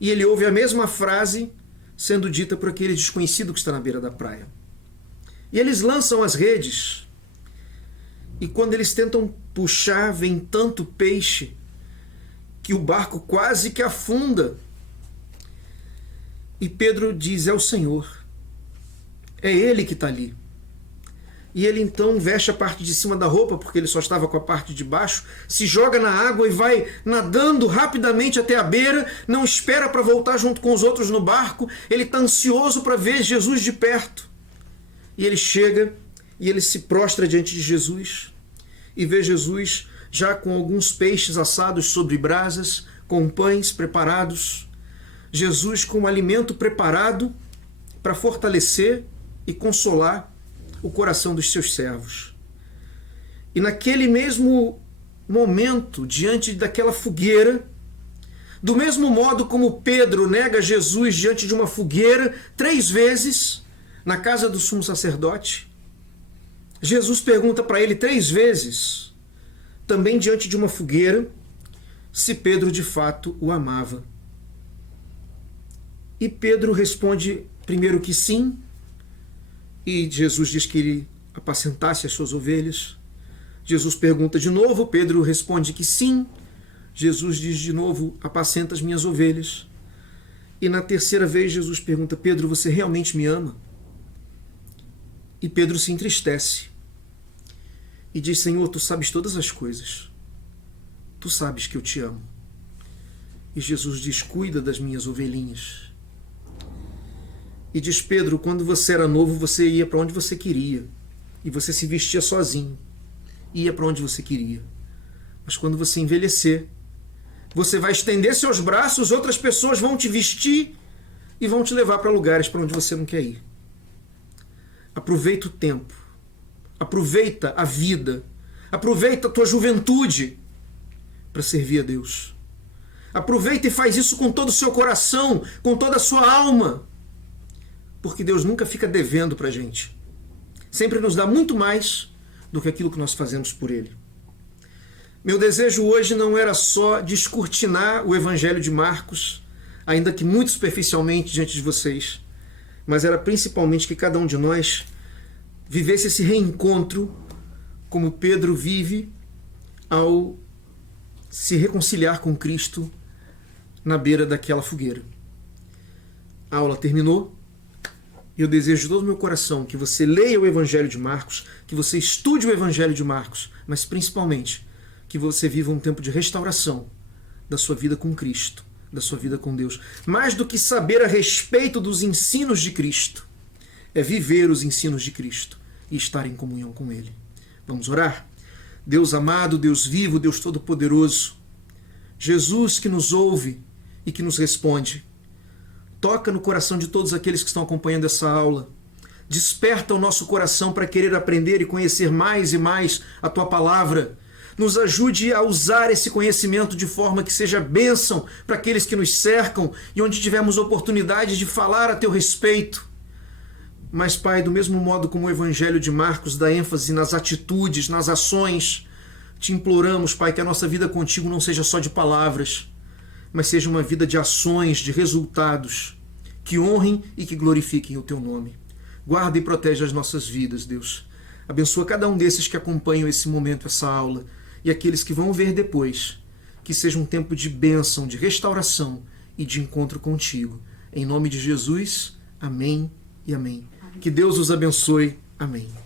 e ele ouve a mesma frase sendo dita por aquele desconhecido que está na beira da praia. E eles lançam as redes, e quando eles tentam puxar, vem tanto peixe, que o barco quase que afunda. E Pedro diz, é o Senhor, é Ele que está ali. E ele então veste a parte de cima da roupa, porque ele só estava com a parte de baixo, se joga na água e vai nadando rapidamente até a beira, não espera para voltar junto com os outros no barco, ele está ansioso para ver Jesus de perto. E ele chega e ele se prostra diante de Jesus e vê Jesus já com alguns peixes assados sobre brasas, com pães preparados, Jesus com um alimento preparado para fortalecer e consolar o coração dos seus servos. E naquele mesmo momento, diante daquela fogueira, do mesmo modo como Pedro nega Jesus diante de uma fogueira 3 vezes na casa do sumo sacerdote, Jesus pergunta para ele 3 vezes, também diante de uma fogueira, se Pedro de fato o amava. E Pedro responde primeiro que sim, e Jesus diz que ele apacentasse as suas ovelhas. Jesus pergunta de novo, Pedro responde que sim. Jesus diz de novo, apacenta as minhas ovelhas. E na terceira vez Jesus pergunta, Pedro, você realmente me ama? E Pedro se entristece e diz, Senhor, tu sabes todas as coisas. Tu sabes que eu te amo. E Jesus diz, cuida das minhas ovelhinhas. E diz, Pedro, quando você era novo, você ia para onde você queria. e você se vestia sozinho, ia para onde você queria. Mas quando você envelhecer, você vai estender seus braços, outras pessoas vão te vestir e vão te levar para lugares para onde você não quer ir. Aproveita o tempo, aproveita a vida, aproveita a tua juventude para servir a Deus. Aproveita e faz isso com todo o seu coração, com toda a sua alma, porque Deus nunca fica devendo para a gente. Sempre nos dá muito mais do que aquilo que nós fazemos por Ele. Meu desejo hoje não era só descortinar o Evangelho de Marcos, ainda que muito superficialmente diante de vocês, mas era principalmente que cada um de nós vivesse esse reencontro como Pedro vive ao se reconciliar com Cristo na beira daquela fogueira. A aula terminou e eu desejo de todo o meu coração que você leia o Evangelho de Marcos, que você estude o Evangelho de Marcos, mas principalmente que você viva um tempo de restauração da sua vida com Cristo, da sua vida com Deus. Mais do que saber a respeito dos ensinos de Cristo, é viver os ensinos de Cristo e estar em comunhão com Ele. Vamos orar? Deus amado, Deus vivo, Deus todo-poderoso, Jesus que nos ouve e que nos responde, toca no coração de todos aqueles que estão acompanhando essa aula. Desperta o nosso coração para querer aprender e conhecer mais e mais a Tua Palavra. Nos ajude a usar esse conhecimento de forma que seja bênção para aqueles que nos cercam e onde tivermos oportunidade de falar a Teu respeito. Mas, Pai, do mesmo modo como o Evangelho de Marcos dá ênfase nas atitudes, nas ações, te imploramos, Pai, que a nossa vida contigo não seja só de palavras, mas seja uma vida de ações, de resultados, que honrem e que glorifiquem o Teu nome. Guarda e protege as nossas vidas, Deus. Abençoa cada um desses que acompanham esse momento, essa aula, e aqueles que vão ver depois. Que seja um tempo de bênção, de restauração e de encontro contigo. Em nome de Jesus, amém e amém. Que Deus os abençoe. Amém.